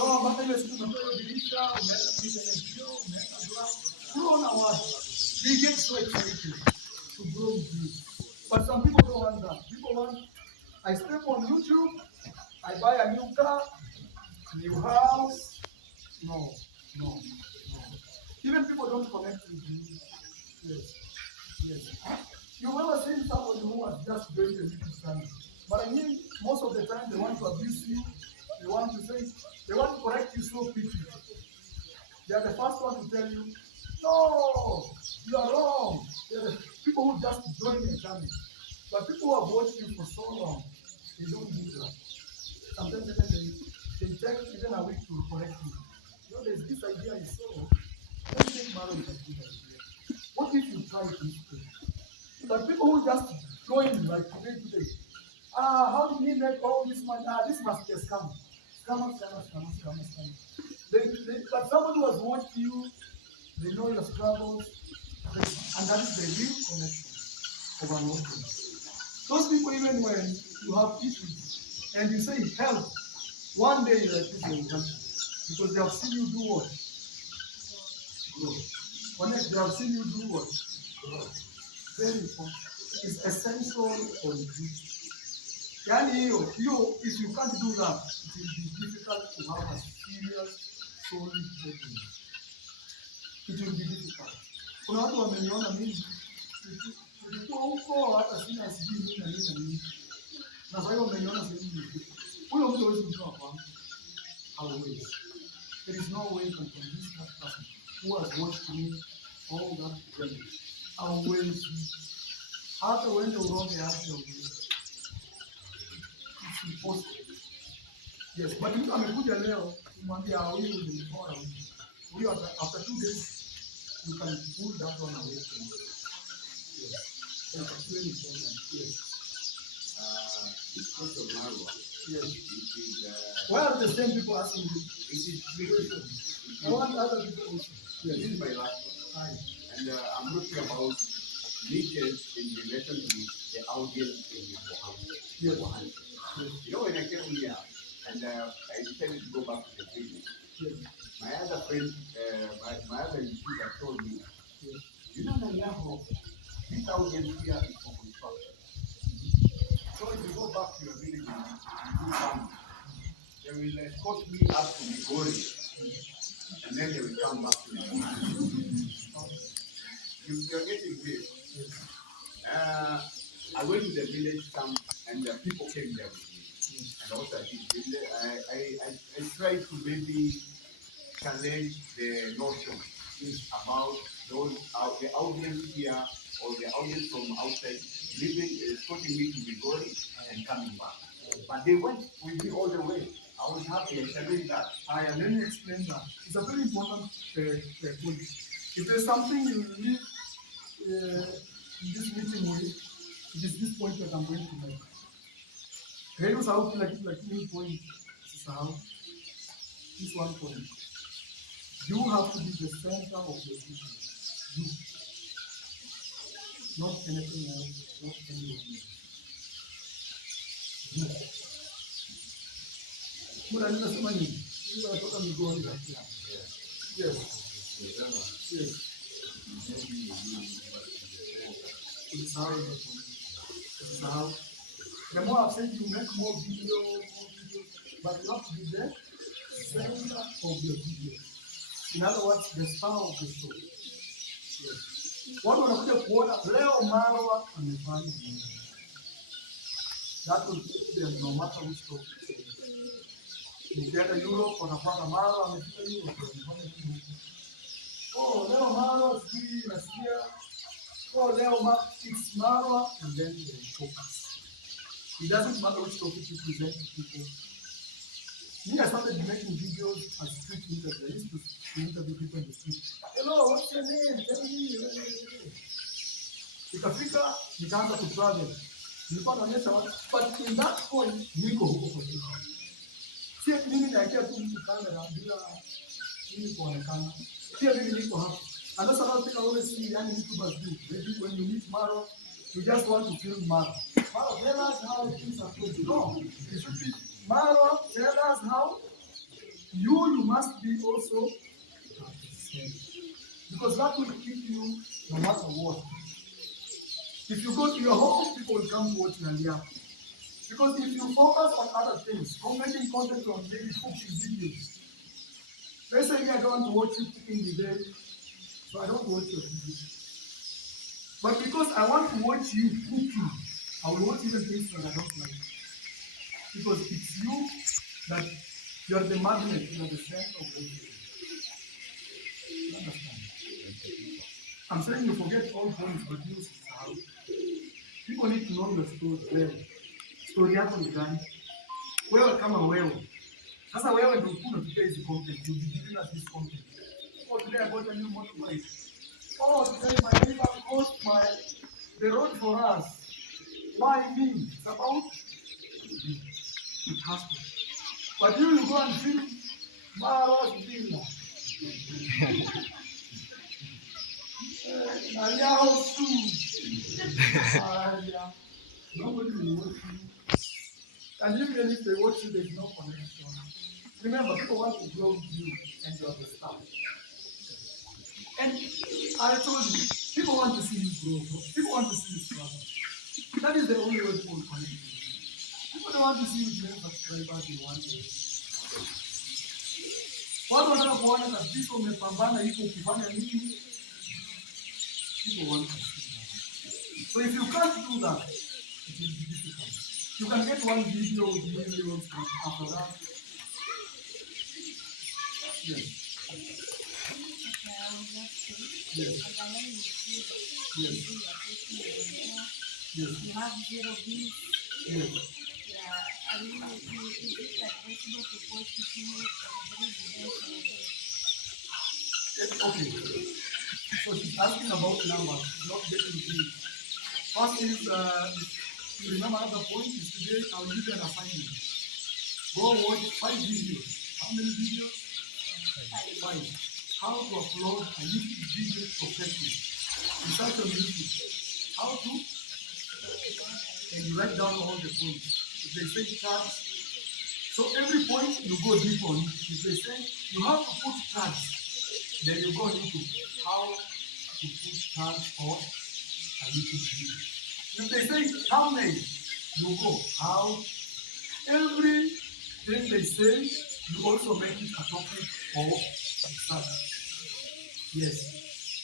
So mpaka ile siku tunapewa dirisha, umeweka dirisha hiyo hiyo, umeweka glass. Unaona watu. They get so excited to grow this. But some people don't want that. People want, I step on YouTube, I buy a new car, new house. No. Even people don't connect with you. Yes. You've ever seen somebody who has just built a YouTube channel, but I mean, most of the time they want to abuse you. They want to correct you so quickly. They are the first one to tell you, no, you are wrong. They are the people who just join a channel. But people who have watched you for so long, they don't do that. Sometimes they take even a week to correct you. You know, there's this idea you saw. Don't think marriage is a good idea. What if you try this thing? But people who just join like today. How did he make all this money? This must be a scam. Scam. But someone who has watched you, they know your struggles, and that is the real connection of an audience. Those people, even when you have issues and you say help, one day you're like, this will help because they have seen you do what? Grow. When they have seen you do what? Grow. Very important. It's essential for you. If you can't do that, it will be difficult to have a serious, solid problem. It will be difficult. Kuna watu wameniona mimi nilikuwa huko hata sina sijui nini. Na kwa hiyo wameniona sehemu. Huyo mtu hawezi kujua kwangu. Always. There is no way you can convince that person who has watched me all that journey. Always. Hata uende uronge hata uende. It's impossible. Yes, but mtu amekuja leo kumwambia huyu ni bora huyu. After 2 days you can pull that one away from you. Yes. That's a very important. Yes. This course of marwa. Yes. It is. Why are the same people asking you? It is beautiful. I want other people also. Yes. This is my last one. Hi. And I'm looking about niches in relation to the audience in Nyabohanse. Yes. You know, when I came here and I decided to go back to the village, Yes. my other friend, my other YouTuber told me, Yes. you know, Nanyaho, this audience here is for construction. So if you go back to your village and you do farming, they will escort me up to Migori, and then they will come back to me. You're getting this. I went to the village camp and the people came there with me. And also I tried to maybe challenge the notion about those the audience here or the audience from outside escorting me to Migori and coming back. But they went with me all the way. I was happy. I challenged that. Let me explain that. It's a very important point. If there's something you leave in this meeting with, it is this point that I'm going to make. Here's how like new point. This is how. This one point. You have to be the center of your vision. You. Not anything else, not anyone else. You. Kuna ninasema nini? Ni watoka Migori like that. Yes. Yes. It's how. The more I've said, you make more videos, but you have to be the center of your video. In other words, the star of the show. Yes. Watu wanakuja kuona leo Marwa amefanya nini. That will keep them no matter which topic. Nikienda Europe wanapanga Marwa amefika Europe. Oh, leo Marwa sijui nasikia. Oh, leo it's Marwa and then the topics. It doesn't matter which topic you present to people. Me, I started making videos as street interviews. I used to interview people in the street. Hello, what's your name? Tell me. Ikafika, nikaanza to travel. Nilikuwa naonyesha watu, but in that point, niko huko kwa hiyo. Sio mimi naekea tu mtu kamera bila mimi kuonekana. Pia mimi niko hapo. And that's another thing I always see young YouTubers do. Maybe when you meet Maro, you just want to film Maro. Maro, tell us how things are going. No, it should be Maro, tell us how you must be also same. Because that will keep you no matter what. If you go to your home, people will come to watch Nalia. Because if you focus on other things, making content on maybe cooking videos, let's say I don't want to watch you cooking today, so I don't watch your video. But because I want to watch you cooking, I will watch even things that I don't like. Because it's you that you are the magnet, you are the center of everything. You understand? I'm saying you forget all points, but use it how. People need to know your story well. Story yako ni gani? Wewe kama wewe. Sasa wewe ndio unatupa hizi content, you be giving us this content. Oh, today I got a new motorbike. Oh, today my neighbor crossed the road for us. Why me? It's about it has to. But you go and film Marwa's villa. Nyabohanse soon. Nobody will watch you. And even if they watch you, there's no connection. Remember, people want to grow you and you are the star. And I told you, people want to see you grow. People want to see you struggle. That is the only way people will connect with you. People don't want to see you gain subscribers, they want to. Watu wanataka kuona kabisa umepambana hivyo ukifanya nini. People want to see that. So if you can't do that, it will be difficult. You can get one video with millions, but after that, yes. Yes. Yes. Yes. You have 0 views. Yes. I mean, is it advisable to post to see Okay. So she's asking about numbers, not getting views. First is, if you remember another point, is today I'll give you an assignment. Go watch 5 videos. How many videos? 5. How to upload a YouTube video professionally. You search on YouTube. How to? And you write down all the points. If they say tags, so every point you go deep on. If they say you have to put tags, then you go into how to put tags for a YouTube video. If they say thumbnail, you go how. Everything they say, you also make it a topic for research. Yes,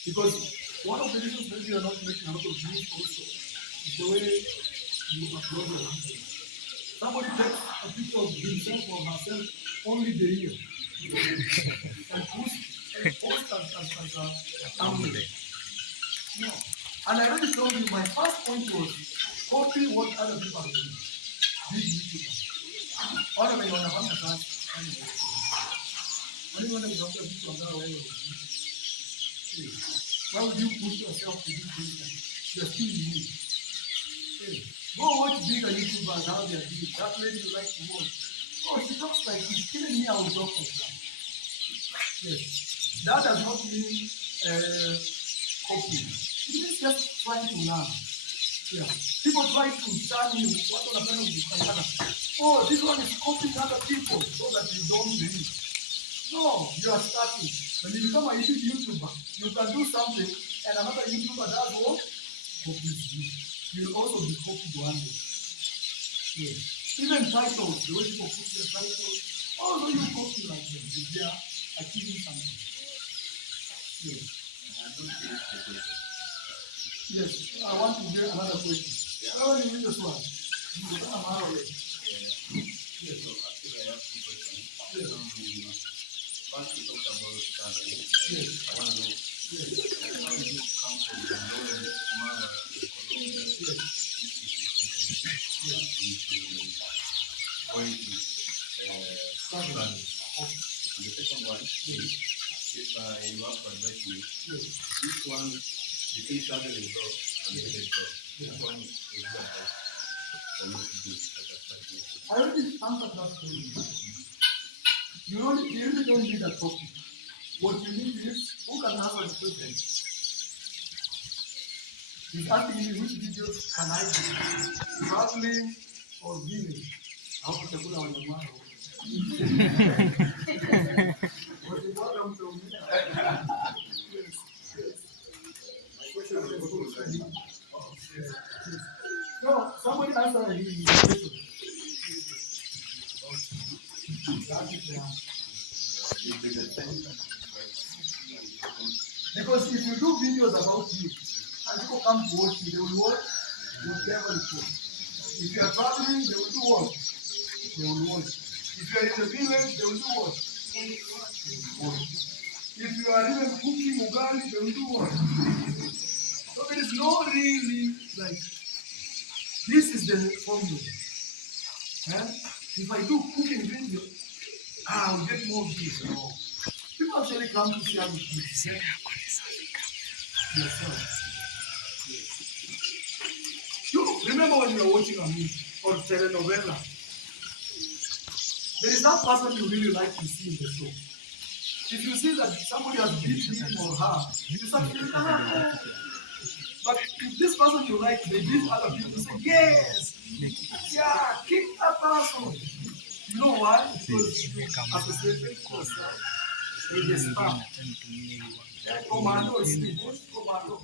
because one of the reasons that you are not making a lot of views also is the way you upload your video. Somebody takes a picture of himself or herself only the ear and post as a thumbnail. No. And I already told you my first point was copy what other people are doing. Big YouTubers. All of them are on the class. Only one of them is people that way. Why would you push yourself to do things? You're still new. Hey, go watch bigger YouTubers, how they are doing. That lady you like to watch. Oh, she talks like she's killing me, I will talk like that. Yes. That does not mean copying. It means just trying to learn. Yeah. People try to tell you what on a kind of oh, this one is copying other people so that you don't do it. No, you are starting. When you become a YouTube YouTuber, you can do something and another YouTuber does what? Copies you. You will also be copied one day. Yes. Even titles, the way people put their titles, although you copy like them, if they are achieving something. Yes. Yes. I want to hear another question. How do you read this one? You got a marwa. Yes. So actually I have 2 questions. Yes. First we talked about traveling. Yes. I want to know how did you come from the knowledge marwa in Colombia? Yes. Going to traveling. And the second one is if you have to advise me, which one between traveling job and the job, which one is good advice for me to do as a traveling? I already answered that question. You really don't need a topic. What you need is who can answer the question. He's asking me which videos can I do? Traveling or gaming? How to That is the answer. It's in a sense, Because if you do videos about you, and people come to watch you, they will watch whatever you post. If you are traveling, they will do what? They will watch. If you are in the village, they will do what? They will watch. If you are even cooking ugali, they will do what? So there is no really, like, this is the formula. Eh? If I do cooking video, I will get more views. No. People actually come to see how it is. Yes, sir. You remember when you were watching a movie or telenovela? There is that person you really like to see in the show. If you see that somebody has beat him or her, you start feeling, ah. But if this person you like, they beat other people, you say, yes, yeah, kick that person. You know why? Because you associated yourself with the star. Commando is the commando.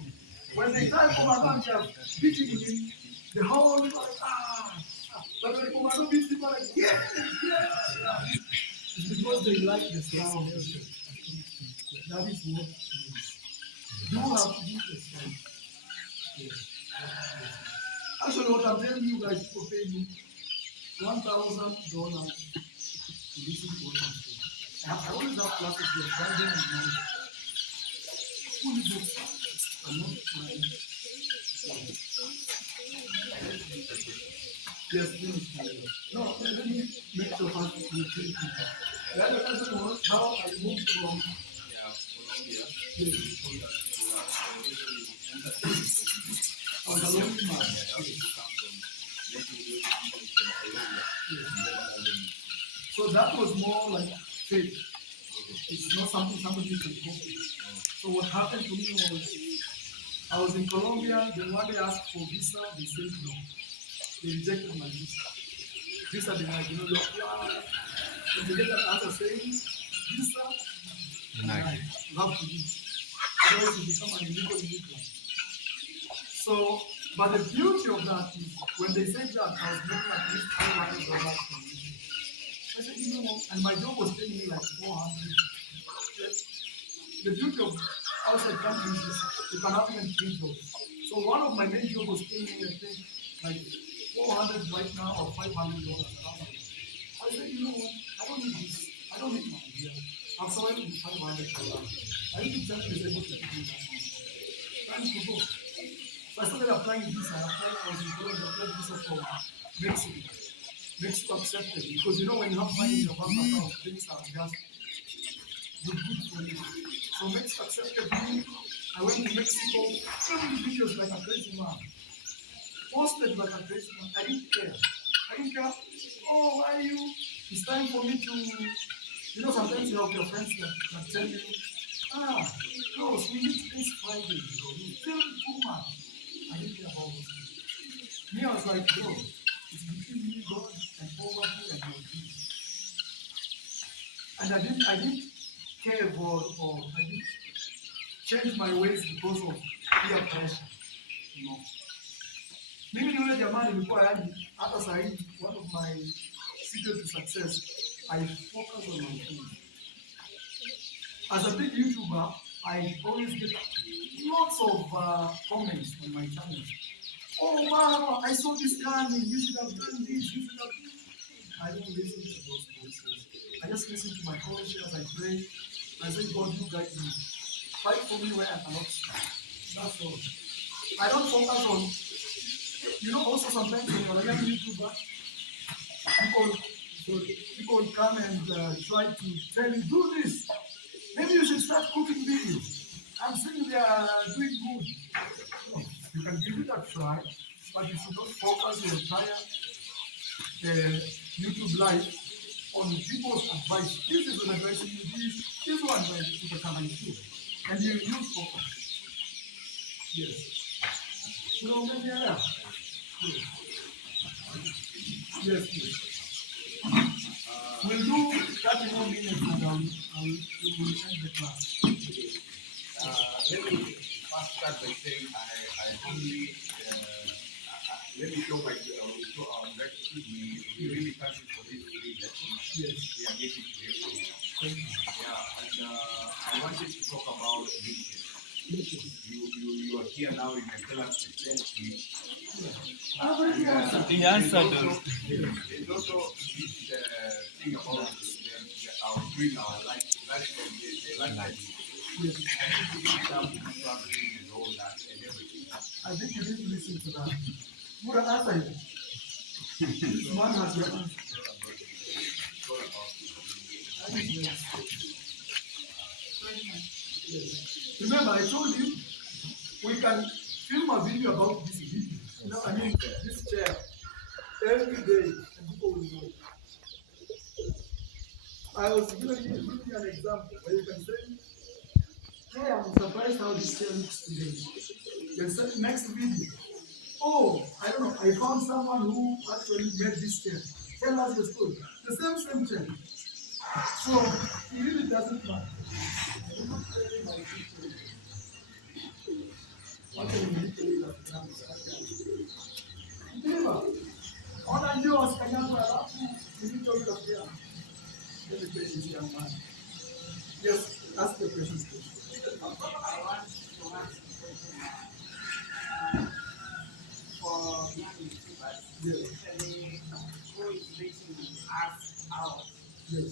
When they tell commando and they are beating him, the whole people are like, ah. But when the commando beats people like, yeah, yeah, yeah. It's because they like the star of the show. That is what it is. You have to do the same. Yes. Actually, what I'm telling you guys, people pay me $1,000 to listen to what I'm saying. I always have classes here, Friday and Monday. Who is it? I'm not trying. Yes, please. No, let me make sure how you think. The other question was how I moved from on the long march. So that was more like faith. It's not something somebody can copy. So what happened to me was I was in Colombia, then one day asked for visa, they said no. They rejected my visa. Visa denied, you when they get that answer saying visa denied, you have to leave. Otherwise you become an illegal immigrant. So, but the beauty of that is when they said that I was making at least $300 per week. I said, and my job was paying me like 400. The beauty of outside countries is you can have even 3 jobs. So one of my main jobs was paying me, I think, like 400 right now or $500 around. I said, I don't need this. I don't need my idea. I've survived with $500. I think the church is able to give me that money. Time to go. So I started applying visa. I was in Colombia, I applied visa for Mexico. Mexico accepted because when you have money in your bank account, things are just good for you. So Mexico accepted me. I went to Mexico, filmed videos like a crazy man. Posted like a crazy man. I didn't care. Oh, why are you? It's time for me to, sometimes you have your friends that tell you, no, we meet this Friday, We film 2 months. I didn't care about those things. Me, I was like, bro, it's between me, God, and poverty and your dreams. And I didn't care or I didn't change my ways because of peer pressure. Mimi ni yule jamaa nilikuwa hata saa hii one of my secret to success, I focus on my things. As a big YouTuber, I always get lots of comments on my channel. Oh wow, I saw this coming, you should have done this, you should have done this. I don't listen to those voices. I just listen to my conscience, I pray, I say, God, you guide me. Fight for me where I cannot stand. That's all. I don't focus on, also sometimes when you're a young YouTuber, people will come and try to tell you, do this. Maybe you should start cooking videos. I'm saying they are doing good. No, you can give it a try, but you should not focus your entire YouTube life on people's advice. This is an advice you this one you can do. And you use focus. Yes. Yes, please. We'll do 30 more minutes and we will end the class. Let me first start by saying I only let me show our gratitude. We really thank you for this free lesson. Yes. We are getting tell us the best wish. He answered them. There's also this thing about our doing our lifestyle, the lifestyle. Traveling and all that and everything. I think you need to listen to that. What an answer. This man has your answer. Remember, I told you we can film a video about this video. You know, I mean, this chair every day, and people will know. I was giving you an example where you can say, "Hey, I'm surprised how this chair looks today." The next video, "Oh, I don't know, I found someone who actually made this chair. Tell us the story." The same chair. So it really doesn't matter. Ndiba, ona ndio wasikanyaga alafu nilichotokea. Let me play this young man. Yes, ask the questions. I want to ask for young YouTubers, Yes. especially who is reaching us out. Yes.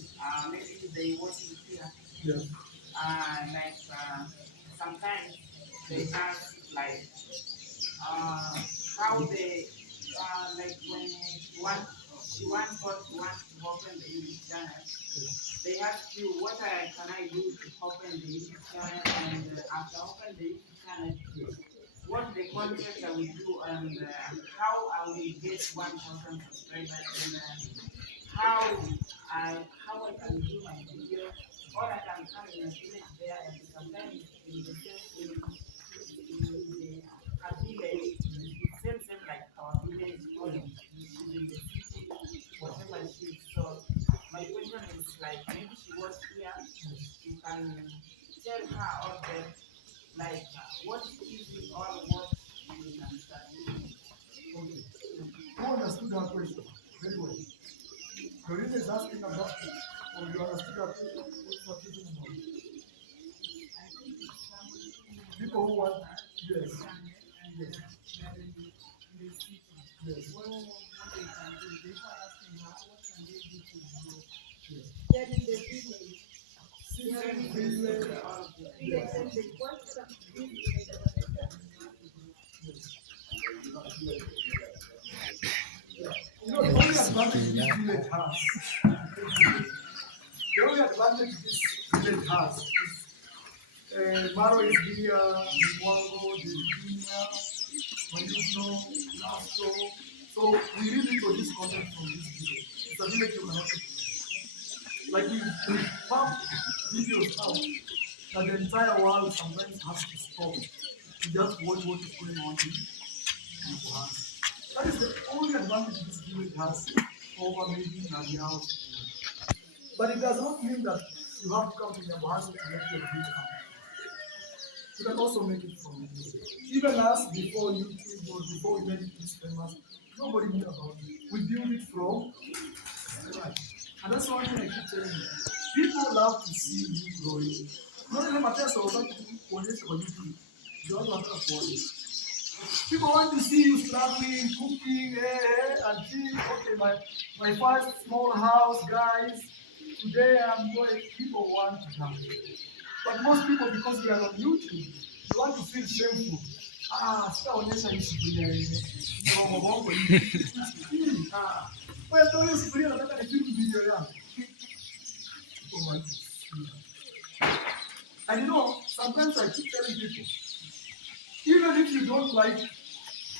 Maybe they want to hear. Yes. Sometimes they ask how they when she wants to open the YouTube channel. They ask you what can I do to open the YouTube channel, and after open the YouTube channel, what the content I will do, and how I will get 1,000 subscribers, and how I can do my video, or I can come in a village there, and sometimes in the village, same like our village, or in the city, whatever she is. So my question is maybe she was here, you can tell her out there what is it or what you can start doing. Okay. Who understood that question? Very well. Doreen is asking about it, or you understood that question? What's the question about? People who want, yes. Yes. Yes. They're in the village. You know, the only advantage this village has, marwa is here, Mwango, Virginia, Mayuno, Nasto. So we really produce content from this village. It's a village you cannot ignore. Like we pump videos out that the entire world sometimes has to stop to just watch what is going on in Nyabohanse. That is the only advantage this village has over maybe Nyabohanse. But it does not mean that you have to come to Nyabohanse to make your video come. You can also make it from YouTube. Even us, before YouTube or before we made it this famous, nobody knew about it. We built it from scratch. And that's one thing I keep telling you. People love to see you growing. Not even Matthias or what you on YouTube. You don't want to afford it. People want to see you struggling, cooking, and see, okay, my first small house, guys. Today I'm going, people want to come. But most people, because we are on YouTube, they want to feel shameful. Sitaonyesha hii sufuria yenyewe. Bongo hii. Wewe toa hiyo sufuria nataka nifilm video yangu. People want to see. And you know, sometimes I keep telling people, even if you don't like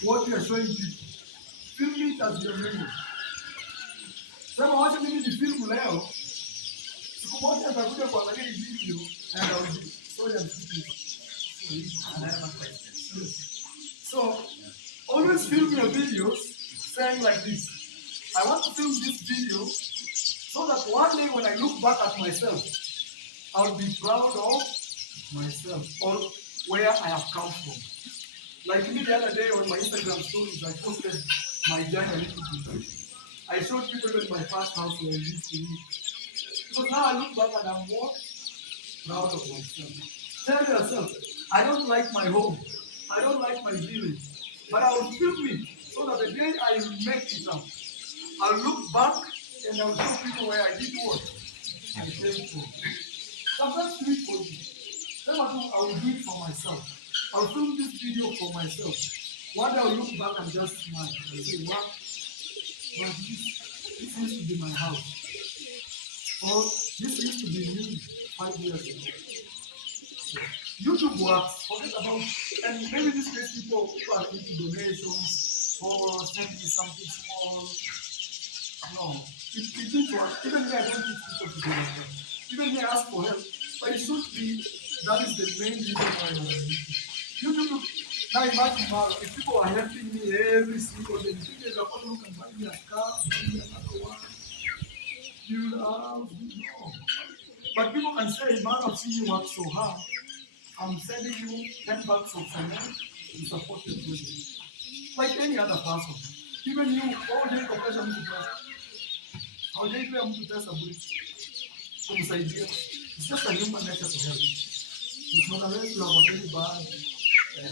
what you are showing people, film it as your memory. Sema wacha mimi ni film leo. Siku moja nitakuja kuangalia hii video and I will be sorry I'm speaking. So always film your videos saying like this. I want to film this video so that one day when I look back at myself, I'll be proud of myself or where I have come from. Like me the other day on my Instagram stories, I posted my journey. I showed people even my first house where I used to live. Because now I look back and I'm more proud of myself. Tell yourself, I don't like my home. I don't like my village, but I will film it so that the day I make it up, I'll look back and I'll show people where I did what I came from. Sometimes do it for you. Some of you, I will do it for myself. I'll film this video for myself. One day I'll look back and just smile and say, wow, this used to be my house. Or this used to be me 5 years ago. YouTube works, forget about, and maybe these days people who are into donations or send me something small. No, it didn't work. Even me, I don't teach people to do like that. Even me, I ask for help, but it should be, that is the main reason why I'm on YouTube. YouTube, now imagine, if people are helping me every single day, the thing is, I want to buy me a car, buy me another one, build a house, no. But people can say, man, I've seen you work so hard. I'm sending you $10 of cement to support your project. Like any other person. Even you, all day profession to test. How day you am to test a brick. From idea. It's just a human nature to help. It's not unless you have a very bad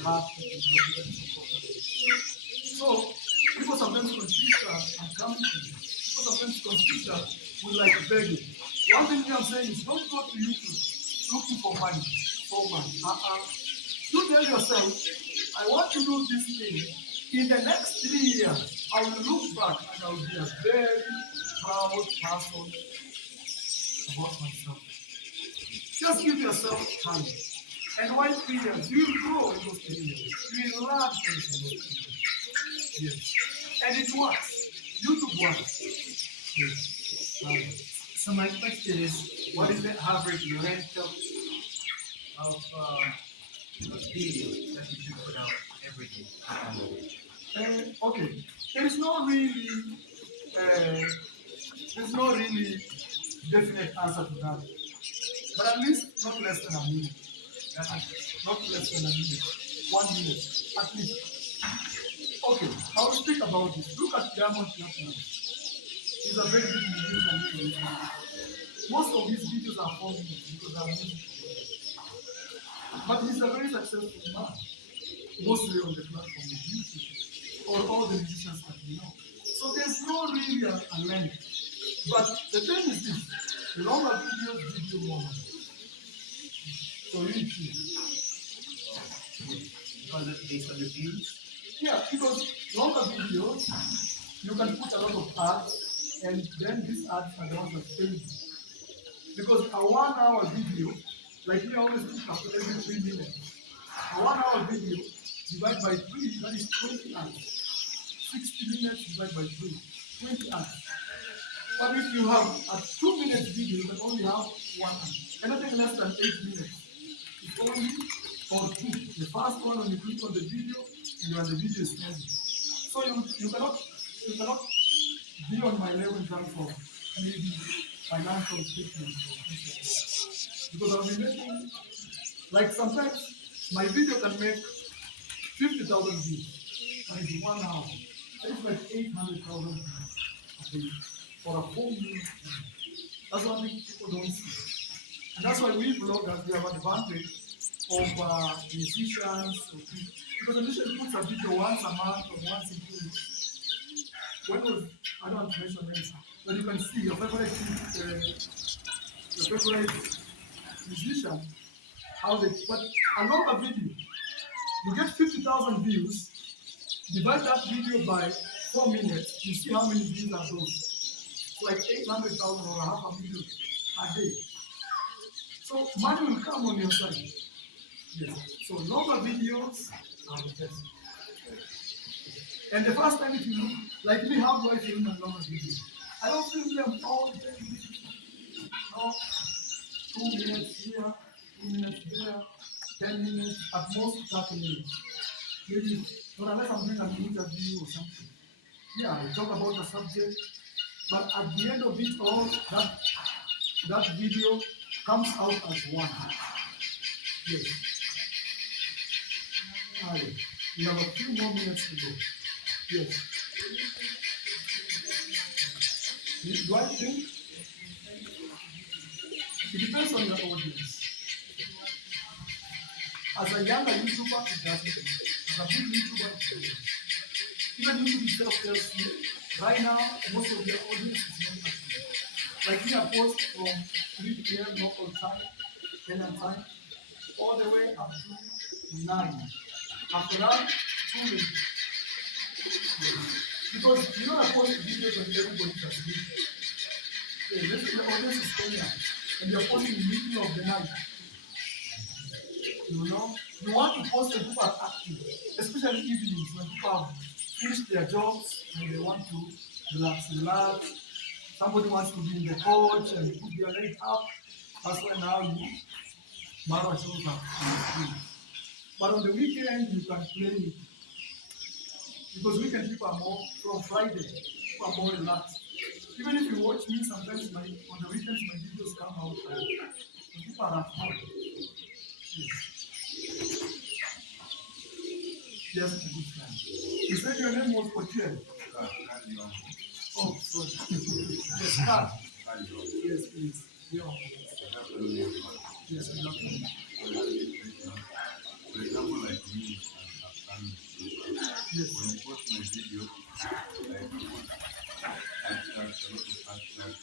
heart that is not even supported. So people sometimes confuse that and come to you. People sometimes confuse that with like begging. One thing I'm saying is don't go to YouTube looking for money. For money. You tell yourself, I want to do this thing. In the next 3 years, I will look back and I will be a very proud person about myself. Just give yourself time. And why 3 years? You will grow in those 3 years. You will learn things in those 3 years. Yes. And it works. YouTube works. Yes. So my question is, what is the average length of video that you should put out every day? Okay. There's no really definite answer to that. But at least not less than a minute. Not less than a minute. 1 minute. At least. Okay, I will speak about this. Look at Diamond Platinum. He's a very big musician. Most of his videos are 4 minutes because I'm music. But he's a very successful man. Mostly on the platform of YouTube. Or all the musicians that we know. So there's no really a length. But the thing is this, the longer videos give you more money. So you choose. Because it's based on the views? Yeah, because longer videos, you can put a lot of ads, and then these ads are the ones that pay you. Because a 1 hour video, like we always do after every 3 minutes, a 1 hour video divided by 3, that is 20 ads. 60 minutes divided by 3, 20 ads. But if you have a 2 minute video, you can only have 1 ad. Anything less than 8 minutes, it's only or 2. The first one, when you click on the video, and the video is ending. So you cannot be on my level in terms of maybe financial statements or things like that. Because I'll be making, like sometimes my video can make 50,000 views, and it's 1 hour. It's like 800,000 views a day for a 4 minute video. That's what people don't see. And that's why we vloggers, we have advantage of musicians, because a musician puts a video once a month or once in 2 weeks. When was, I don't want to mention names, but you can see your favorite musician, how they, but a longer video, you get 50,000 views, divide that video by 4 minutes, you see how many views are those. It's like 800,000 or half a million a day. So money will come on your side. Yes. So longer videos are the best. And the first time if you look, like me, how do I film a longer video? I don't film them all the time. No, 2 minutes here, 2 minutes there, 10 minutes, at most 30 minutes. Maybe, but unless I'm doing an interview or something. Yeah, I talk about the subject, but at the end of it all, that video comes out as one. Yes. Right. We have a few more minutes to go. Yes. Do I think? It depends on your audience. As a younger YouTuber, it doesn't. a big YouTuber. Even YouTube itself tells you, right now, most of their audience is not active. Like we are post from 3 p.m. local time, Kenyan time, all the way up to 9. After that, 2 minutes. Because you know I post videos and everybody can sleep. Yeah, this is the audience is Kenya. And you're posting in the middle of the night. You know? You want to post when people are active, especially evenings when people have finished their jobs and they want to relax. Somebody wants to be in the coach and put their leg up. That's when now you marwa shows up on the screen. But on the weekend you can play it. Because weekend people are more from Friday, people are more relaxed. Even if you watch me, sometimes on the weekends my videos come out and people are at home. Yes, it's a good time. You said your name was Potier? Oh, sorry. Yes, Carl. Yes, please. Yeah. Yes, I love you. For example, like me, Yes. when you post my video, I put hashtags, a lot of hashtags.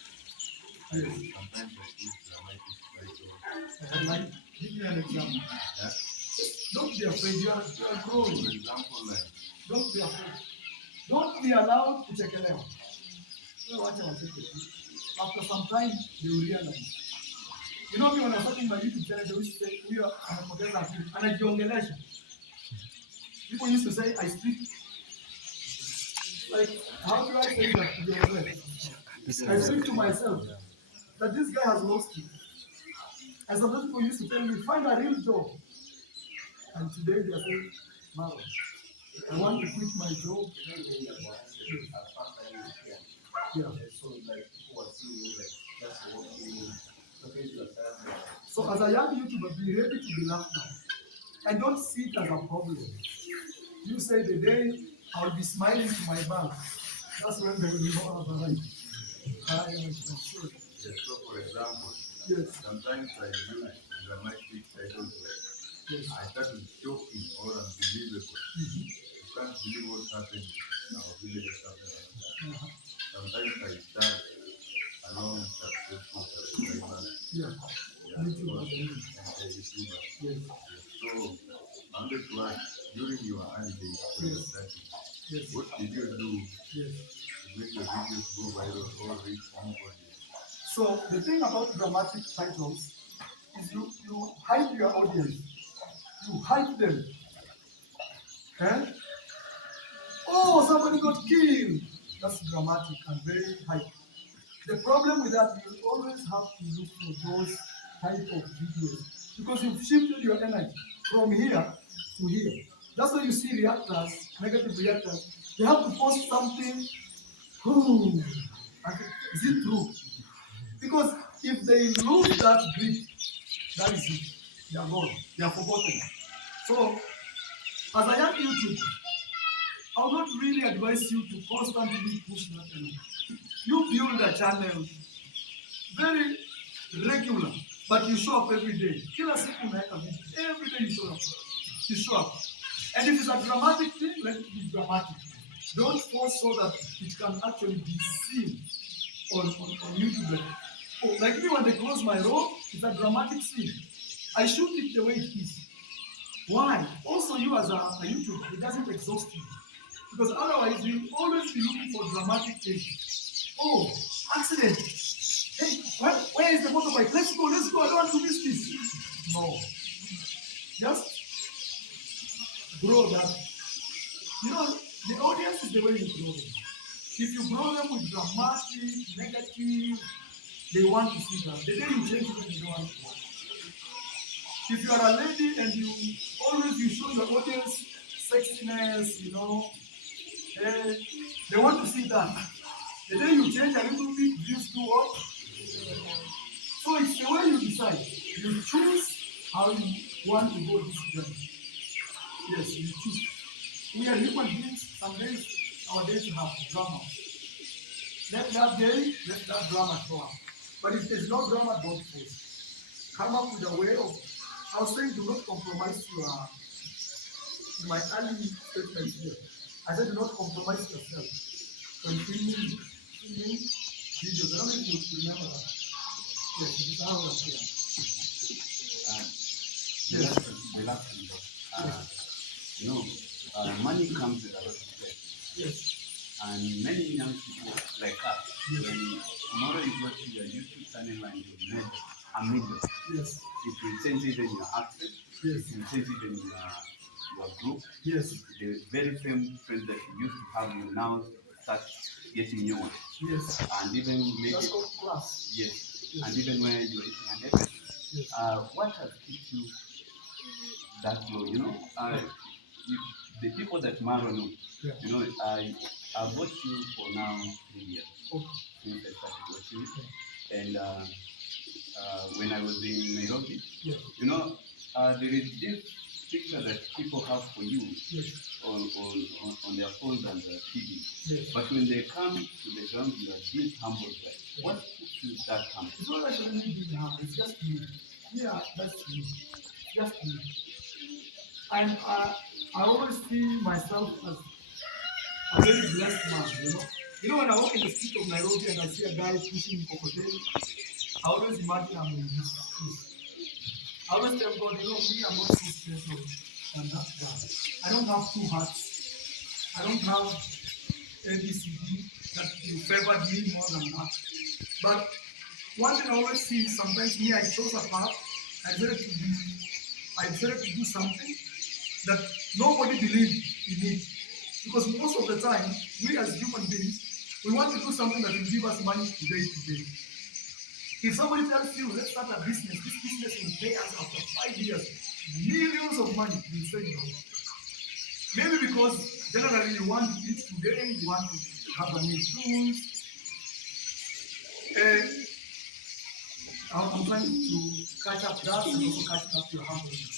Yes. Sometimes I put dramatic titles. Like, give me an example. Yeah? Don't be afraid. You are growing. For example, like, Don't be afraid. Don't be allowed to check it out. After some time, they will realize. You know me when I was talking about YouTube channel, they used to say, we are anajiongelesha. People used to say, I speak. Like, how do I say that to yourself? I speak to myself that this guy has lost it. And some people used to tell me, find a real job. And today they are saying, Maro, I want to quit my job. Yeah. So like people are seeing you like just working, talking to yourself. So as a young YouTuber, be ready to be laughed at. And don't see it as a problem. You say the day I'll be smiling to my bank, that's when they will know I've arrived. Sure. Yes, so for example, yes. Sometimes I use dramatic titles like yes. I started joking or unbelievable. You can't believe what happened in our village or something like that. Sometimes I start alone successful subscribers. Yeah. YouTuber. Yes. So I wanted to ask, during your early days when you started, what did you do to make your videos go viral or reach new audience? So the thing about dramatic titles is you hype your audience. You hype them. Eh? Oh, somebody got killed. That's dramatic and very hype. The problem with that, you always have to look for those type of videos because you've shifted your energy from here to here. That's why you see reactors, negative reactors. They have to post something. Is it true? Because if they lose that grip, that is it. They are gone. They are forgotten. So, as a young YouTuber, I would not really advise you to constantly push that channel. You build a channel very regular, but you show up every day. Every day you show up. You show up. And if it's a dramatic thing, let it be dramatic. Don't force so that it can actually be seen on YouTube. Like me when they close my road, it's a dramatic scene. I shoot it the way it is. Why? Also, you as a YouTuber, it doesn't exhaust you. Because otherwise, you always be looking for dramatic things. Oh, accident. Hey, where is the motorbike? Let's go. I don't want to miss this. No. Just grow that. You know, the audience is the way you grow them. If you grow them with dramatic, negative, they want to see that. The day you change them, they don't want to watch. If you are a lady and you show your audience sexiness, they want to see that. The day you change a little bit, views do what? So it's the way you decide. You choose how you want to go this journey. Yes, you choose. We are human beings. Some days, our days have drama. Let that day, let that drama show up. But if there's no drama, don't force. Come up with a way of. I was saying, do not compromise in my early statement here, I said do not compromise yourself when filming videos. I don't know if you remember that. Yes, it is how that's here. The last one, money comes with a lot of play. Yes. And many young people like us, when tomorrow you go to your YouTube channel and you make a million, Yes. it will change even your accent, Yes. it will change even your group. Yes. The very same friends that you used to have, you now start getting new ones. Yes. And even maybe, that's called class. yes. Yes. And even when you're eating and everything. Yes. What has kept you that low? The people that Maro know, I watched you for now 3 years since I started watching you. And when I was in Nairobi, there is this picture that people have for you on their phones and TV. Yes. But when they come to the ground, you are this humble guy. What makes you that humble? It's not actually me being humble, it's just me. Yeah, that's me. Just me. And I always see myself as a very blessed man. When I walk in the street of Nairobi and I see a guy pushing cocktail, I always imagine I'm in his shoes. I always tell God, me, I'm not so special than that guy. I don't have two hearts. I don't have ABCD that you favored me more than that. But one thing I always see is sometimes me, I chose a path. I decided to do something that nobody believed in it. Because most of the time, we as human beings, we want to do something that will give us money today. If somebody tells you, let's start a business, this business will pay us after 5 years millions of money, you say no. Maybe because generally you want to eat today, you want to have a new shoes. I'm trying to catch up that and also catching up your humbleness.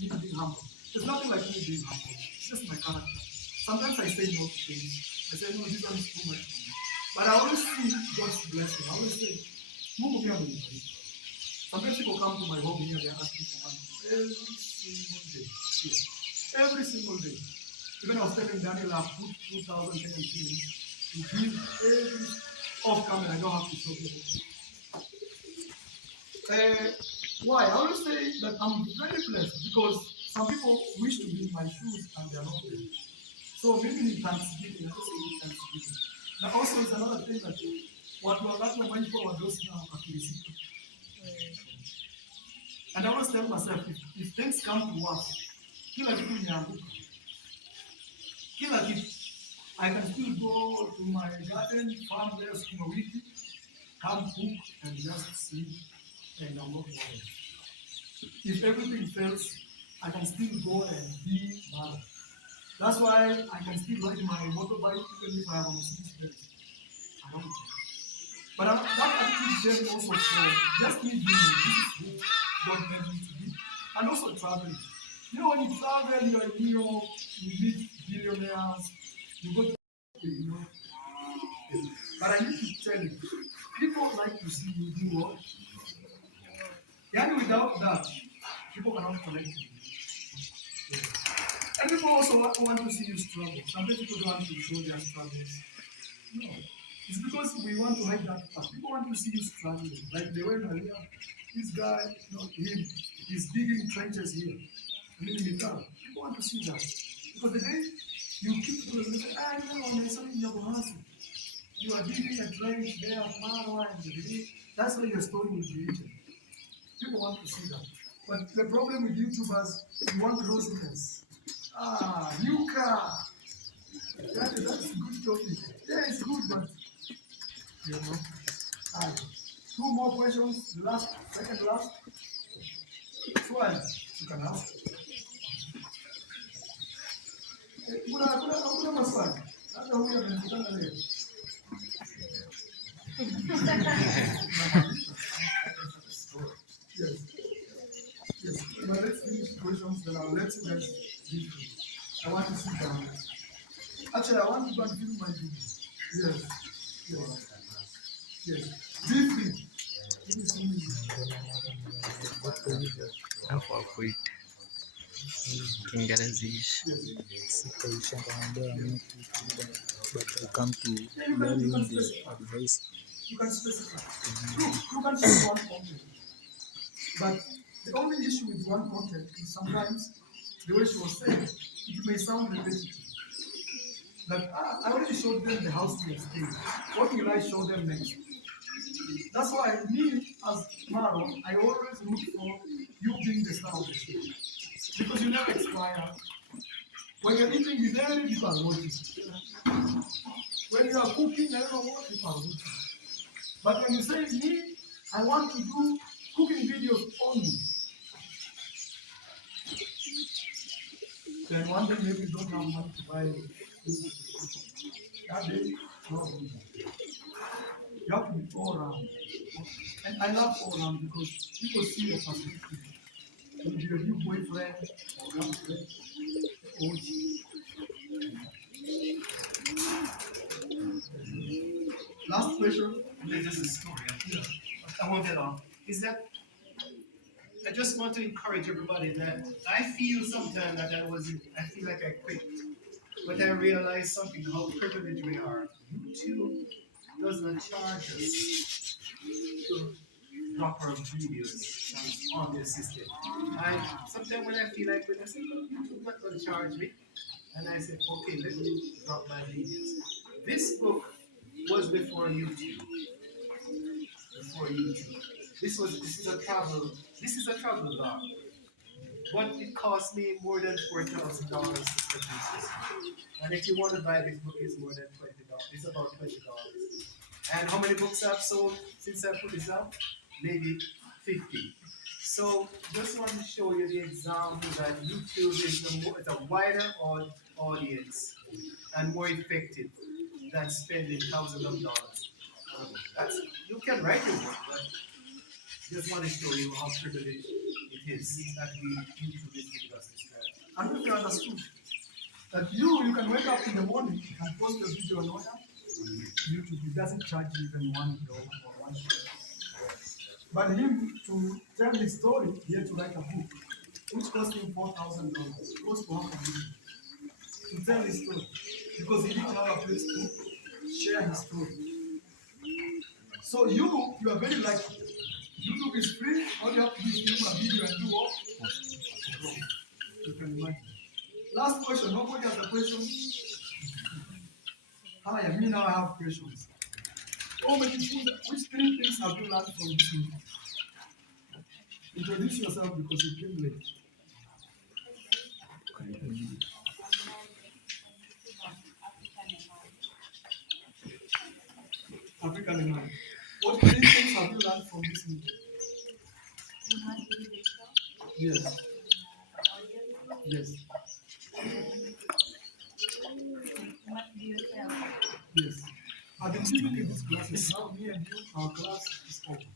Me being humble. There's nothing like me being humble. It's just my character. Sometimes I say no to things. I say, no, this one is too much for me. But I always see God's blessing. I always say, Mungu pia amenibariiki. Sometimes people come to my home here, they're asking for money every single day. Yes. Every single day. Even I was telling Daniel, I've put 2,000 Kenyan shillings to give every off camera. I don't have to show people. Why? I always say that I'm very blessed because some people wish to be in my shoes and they are not there. So maybe in Thanksgiving, I just say Thanksgiving. Now also it's another thing that what we are not mindful of those now are. And I always tell myself, if things come to us, kila kitu nianguka. Kila kitu. I can still go to my garden, farm there, sukuma wiki, come cook and just sleep and I'm not worried. If everything fails, I can still go and be married. That's why I can still ride my motorbike even if I have a Mercedes Benz. I don't care. But that attitude came also from just me being this is who God made me to be. And also traveling. When you travel, you're in New York, you meet billionaires, you go to but I need to tell you, people like to see you do well. And without that, people cannot connect with you. And people also want to see you struggle. Sometimes people don't want to show their struggles. No. It's because we want to hide that part. People want to see you struggling. Like the way Maria, this guy, he's digging trenches here. People want to see that. Because the day you keep going, say, I saw Nyabohanse. You are digging a trench there, marwa, and that's where your story will be written. People want to see that. But the problem with YouTubers, you want rosiness. New car. That's a good topic. Yeah, it's good, but two more questions. The last, second last. Swali, you can ask. Kuna maswali. Hata huyu amenikutana leo. Yes. But let's finish the questions, then I'll let you guys be free. I want to sit down. Actually, I want to go and film my video. Yes. Be free. Give me some music. Kiingereza-ish. Sitaisha nikamwambia mimi but I come to learn the advice. You can specify. You can choose one content. But the only issue with one content is sometimes the way she was saying, it may sound repetitive. Like, I already showed them the house we are staying. What will I show them next? That's why me, as Maro, I always look for you being the star of the show. Because you never expire. When you're eating with them, people are watching. When you are cooking, I don't know what people are watching. But when you say, me, I want to do cooking videos only. Then one day maybe you don't have money to buy food. That day, no. You have to be all around. And I love all around because people see your perspective. If you're a new boyfriend or girlfriend, or last question. There's just a story. I won't get off. Is that I just want to encourage everybody that I feel sometimes that I feel like I quit. But I realize something, how privileged we are. YouTube does not charge us to drop our videos on their system. And sometimes when I feel like quit, I say, look, YouTube not going to charge me. And I said, okay, let me drop my videos. This book was before YouTube. Before YouTube. This is a travel log. But it cost me more than $4,000 to produce this book. And if you want to buy this book, it's more than $20. It's about $20. And how many books I've sold since I put this out? Maybe 50. So just want to show you the example that YouTube is it's a wider audience and more effective than spending thousands of dollars. You can write a book, but just want to show you how privileged it is that YouTube is giving us this credit. I hope you understood that you can wake up in the morning and post a video on YouTube. It doesn't charge you even $1 or $1. But him to tell his story, he had to write a book, which cost him $4,000, close to $500,000, to tell his story, because he didn't have a place to share his story. So you are very lucky. YouTube is free. All you have to do is film a video and do what? You can imagine. Last question. Nobody has a question? Hi, me now I have questions. Which 3 things have you learned from this meeting? Introduce yourself because you came late. African in mind. What 3 things have you learned from this meeting? Yes. Yes. Yes. I've been giving you these classes. Now me and you, our class is open.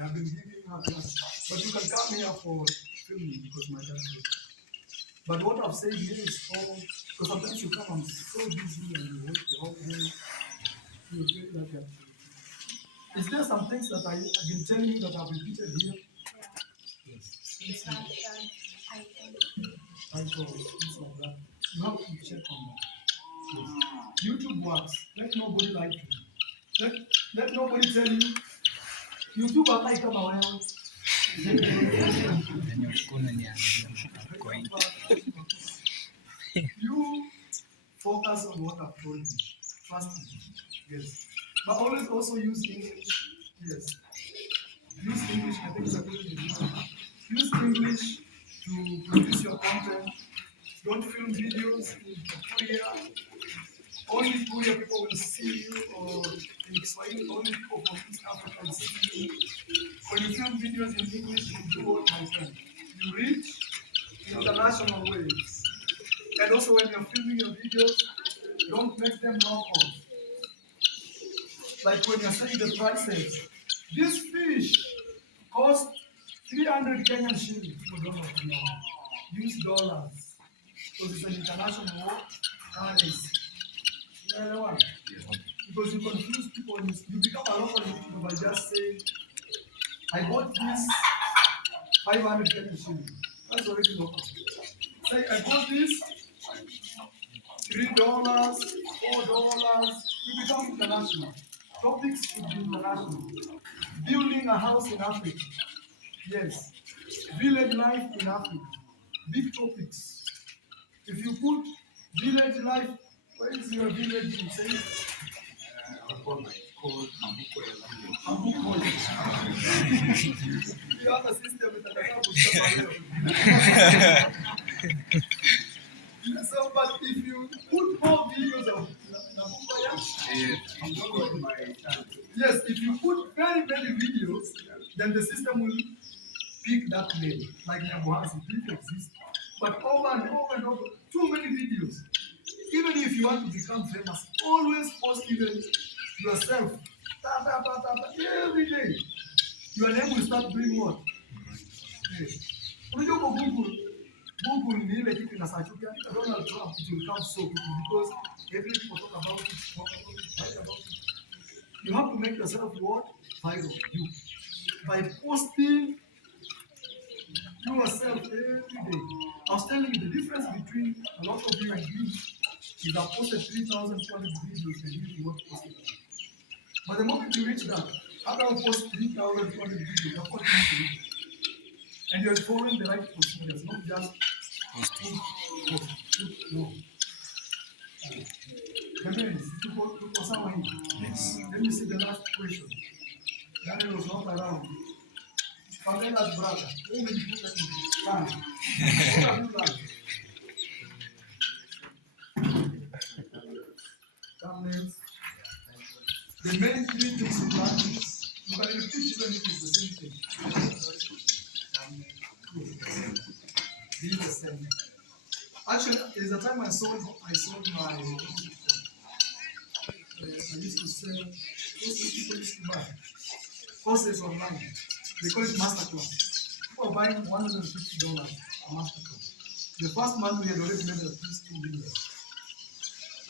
I've been giving her classes. But you can come here for filming because my dad is. But what I've said here is all, because sometimes you come, I'm so busy and you work the whole day. You feel like that. Is there some things that I've been telling you that I've repeated here? Yes. I saw things like that. You have to check on that. Yes. YouTube works. Let nobody like you. Let nobody tell you. YouTube are like about you focus on what I've told you. Trust me. Yes. But always also use English. Yes. Use English. I think it's a good idea. Use English to produce your content. Don't film videos in Korea. Only Korea people will see you, or in Kiswahili, only people from East Africa will see you. When you film videos in English, you do what, my friend? You reach international waves. And also when you're filming your videos, don't make them local. Like when you're saying the prices. This fish costs 300 Kenyan shillings. People don't know Kenyan. Use dollars. Because it's an international currency. You know what? Because you confuse people. You become a local YouTuber by just saying, I bought this 500 Kenyan shillings. That's already local. Say, I bought this, $3, $4, you become international. Topics should be international. Building a house in Africa. Yes. Village life in Africa. Big topics. If you put village life, where is your village? You say Abuko. You have a system with so, but if you put more videos of yes, if you put very many videos, then the system will pick that name, like Nyabohanse, it didn't exist. But over and over and over, too many videos. Even if you want to become famous, always post even yourself. Every day. Your name will start doing what? Yes. When you go Google, Google ni kitu inasachukia Donald Trump, it will come so quickly because every people talk about it, write about it. You have to make yourself what? Viral. You. By posting yourself every day. I was telling you the difference between a lot of you and me is I posted 3,200 videos and you won't post it. But the moment you reach that, after I post 3,200 videos, you're posting it. And you're following the right procedures, not just posting. No. Yes. Let me see the last question. Daniel was not around. Pamela's brother. Who will you put that in? What have you done? Thumbnails. The main three things you plan is, you can repeat even if it's the same thing. Be the same. Actually, there's a time I sold my I used to sell those people used to buy courses online. They call it masterclass. People are buying $150 a masterclass. The first month we had already made at least $2 million.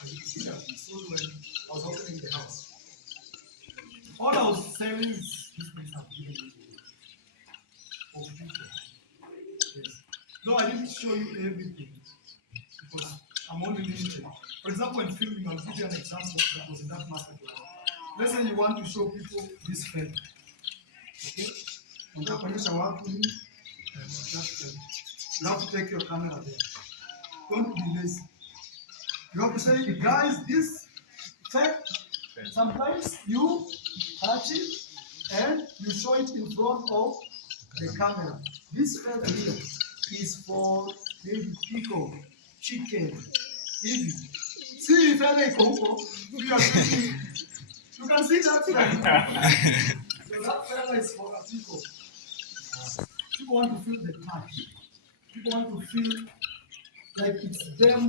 And you can see that we sold when I was opening the house. All I was selling is these things have given me of people. Yes. No, I didn't show you everything because I'm only limited. For example, in filming, I'll give you an example that was in that masterclass. Let's say you want to show people this feather. Okay? And that connection work with me, you have to take your camera there. Don't be lazy. You have to say, guys, this feather, sometimes you touch it and you show it in front of the camera. This feather here is for maybe pickle, chicken, baby. See if any cocoa, you can see that feather. So that feather is for a pickle. People want to feel the touch. People want to feel like it's them.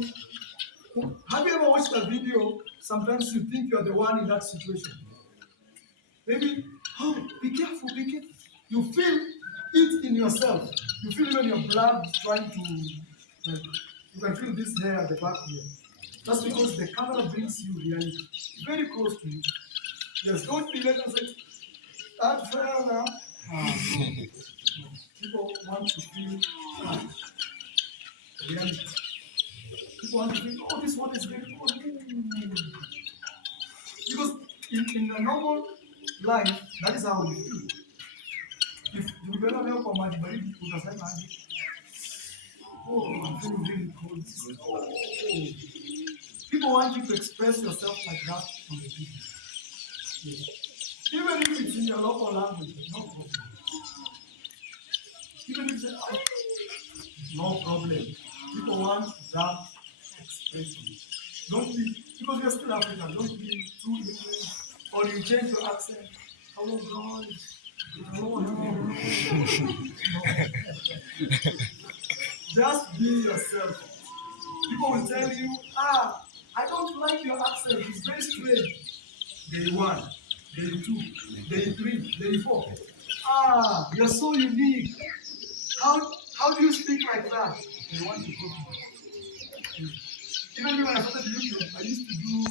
Have you ever watched a video? Sometimes you think you're the one in that situation. Maybe, oh, be careful, be careful. You feel it in yourself. You feel even your blood trying to, like, you can feel this hair at the back here. That's because the camera brings you reality. Very close to you. Yes, don't be let and say, that fell now. No. People want to feel reality. People want to think, oh, this one is very good. Because in a normal life, that is how you feel. If you better help or my body, you can say, oh, I'm feeling really cold. Oh. People want you to express yourself like that on the video. Yes. Even if it's in your local language, no problem. Even if you say, oh, no problem. People want that expression. Don't be, because you're still African, don't be too English, or you change your accent. Hello, guys. No. Just be yourself. People will tell you, I don't like your accent, it's very strange. Day 1, day 2, day 3, day 4. You're so unique. How do you speak like that? They want to copy. Even when I started YouTube,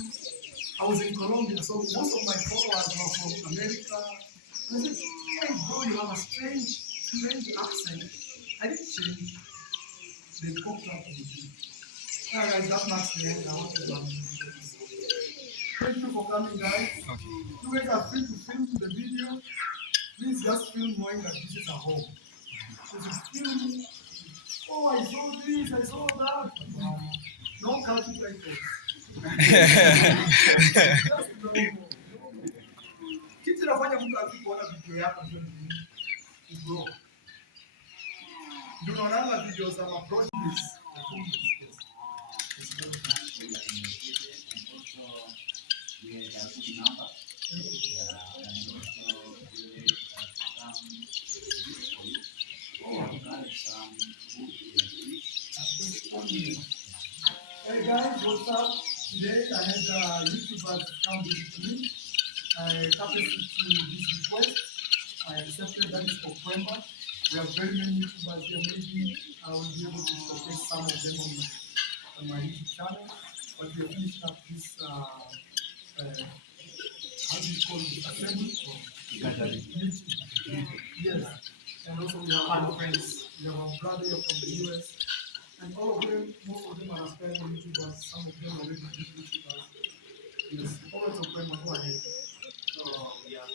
I was in Colombia, so most of my followers were from America. I said, hey bro, you have a strange accent. I didn't change. they cooked up with you. All right, that marks the end. I want to thank you for coming, guys. You guys are free to film the video. Please just film knowing that this is a home. Because you film, oh, I saw this, I saw that. No culture titles. Just no. Kitu inafanya mtu akikuona video yako ndio ni bro. Ndio unaona video za approach this. Hey guys, what's up? Today I had YouTubers come visit me. I courtesy to this request. I accepted that is for Kwemba. We have very many YouTubers here. Maybe I will be able to showcase some of them on my YouTube channel. But we are finishing up this, how do you call it, assembly? YouTube. Yes. And also we have our friends. We have our brother here from the US. And all of them, most of them are aspiring YouTubers. Some of them are already big YouTubers. Yes. Always of them, go ahead. So, yeah.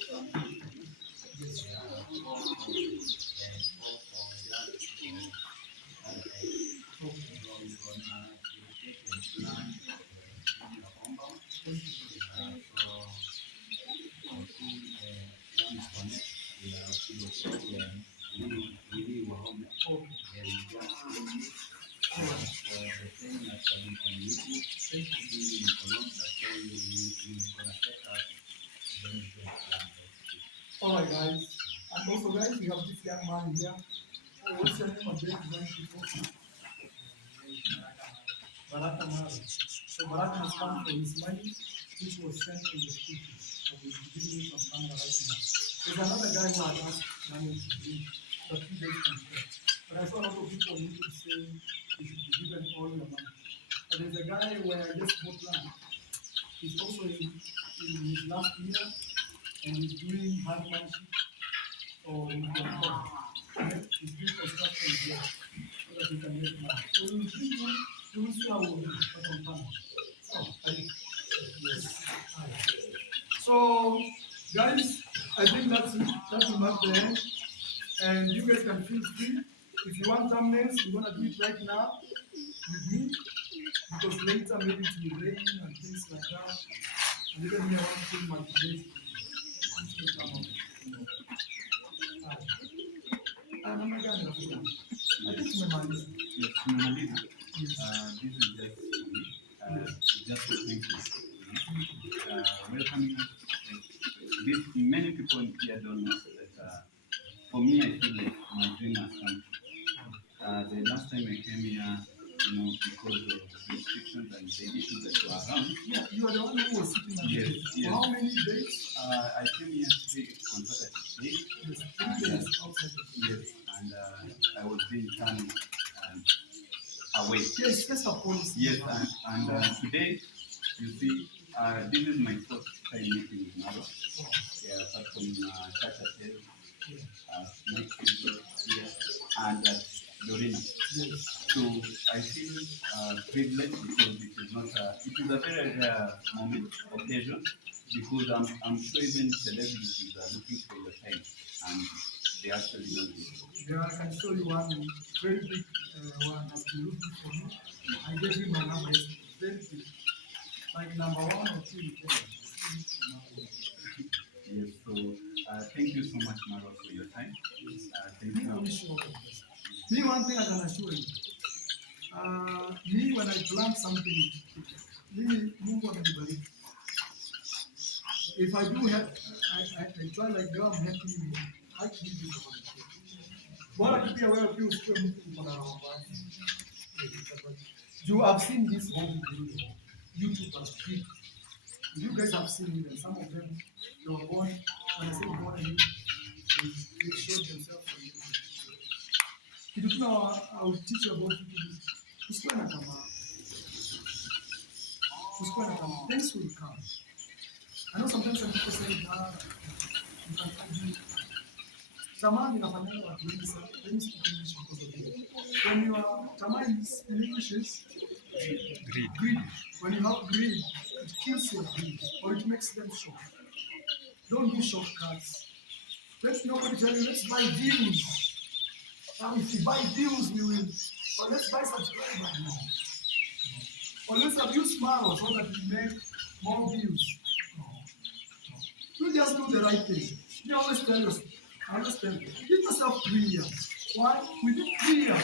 Yes. Alright guys, and also guys, we have this young man here. Oh, what's your name again? Baraka Mara. So Baraka has come for his money, which was sent to the students. So we'll be giving him some camera right now. There's another guy who had asked money to give, but he days can share. But I saw a lot of people on YouTube saying you should be given all your money. But there's a guy where I just bought land. He's also in his last year and he's doing hardmanship or in the he's doing construction here so that he can make money. So in the video, you will see how we'll do it. Oh, yes. So, guys, I think that's it. That's about the end. And you guys can feel free. If you want thumbnails, we're gonna do it right now with me. Because later maybe it will rain and things like that. And even me, I want to film my today's Yes, tumemaliza. This is just for me. Just to thank you. Welcoming us. Many people here don't know that for me, I feel like my dream has come. The last time I came here, because of restrictions and the issues that were around. Yeah, you are the one who was sitting at yes, the yes. For how many days? I came here 3 consecutive days. Yes, 3 days outside. Yes, and I was being turned away. Yes, that's a policy. Yes, and today, you see, this is my first time meeting with Marwa. Yeah, apart from Chacha Mike here, and Dorina. Yes. So I feel privileged because it is not it is a very rare moment, occasion, because I'm sure even celebrities are looking for your time and they actually don't do it. Yeah, I can show you one very big one has been looking for me. I gave him my number, it's very big. Like number 1 or 2. Yes, so thank you so much, Marwa, for your time. Thank you. Me, one thing I can assure you, me, when I plan something, me, Mungu amenibariki. If I do have, I try like girl, I'm helping you. I can give you the money. Bora kipia wewe pia usikie mtu uko na roho mbaya. You have seen this whole video. YouTubers big. You guys have seen it, and some of them, they were born, when I say born, they showed themselves from YouTube. I will teach you about YouTube. Usikuwe na tamaa. Usikuwe na tamaa. Things will come. I know sometimes some people say, you can do Tamaa inafanywa watu wengi sana. Let me speak English because of it. When you are tamaa in English is greed. When you have greed, it kills your greed or it makes them short. Don't do shortcuts. Let nobody tell you, let's buy views. If you buy views, we will. Or let's buy subscribers. No. Or let's abuse marwa so that we make more views. No. You just do the right thing. You always tell us. I always tell you, give yourself 3 years. Why? Within 3 years,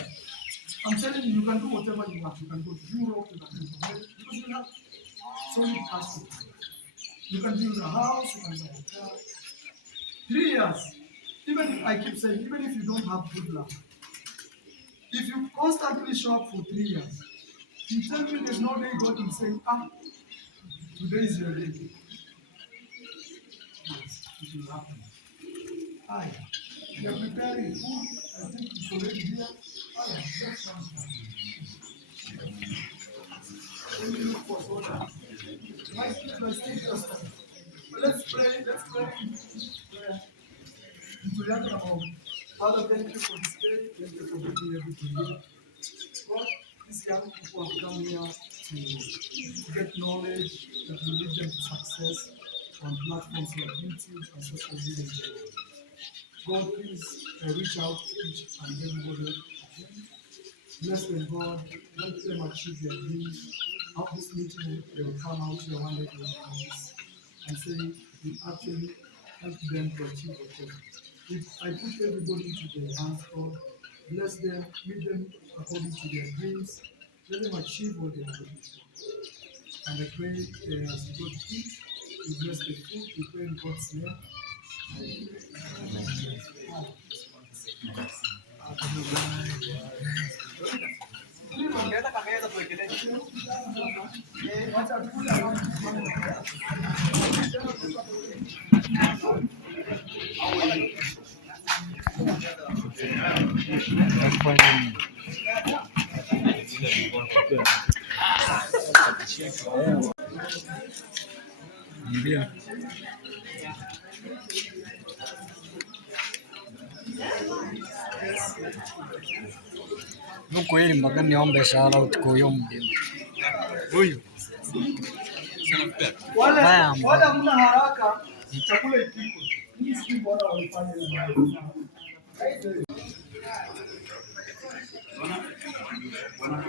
I'm telling you, you can do whatever you want. You can go to Europe, you can go to America, because you have solid cash flow. You can build a house, you can buy a car. 3 years. Even I keep saying, even if you don't have good luck, if you constantly show up for 3 years, you tell me there's no day God will say, today is your day. Yes, it will happen. We are preparing food. I think it's already here. That's something. When you look for soda, my people are still just. Let's pray. Let's pray. Father, thank you for this day. Thank you for bringing everything here. God, these young people have come here to get knowledge that will lead them to success on platforms like YouTube and social media. God, please reach out to each and everybody. Bless them, God. Let them achieve their dreams. After this meeting, they will come out here one day to this and say, we actually help them to achieve their goal. If I put everybody into their hands, God, bless them, meet them according to their dreams. Let them achieve what they are looking for. And I pray as we go to eat, we bless the food, we pray in God's name. Ndio. Huko hili mpaka niombe shout out kwa huyo mdemu. Huyu. Wala hamna haraka, chakula ipikwe. Hii si bora walifanya hivi. Bwana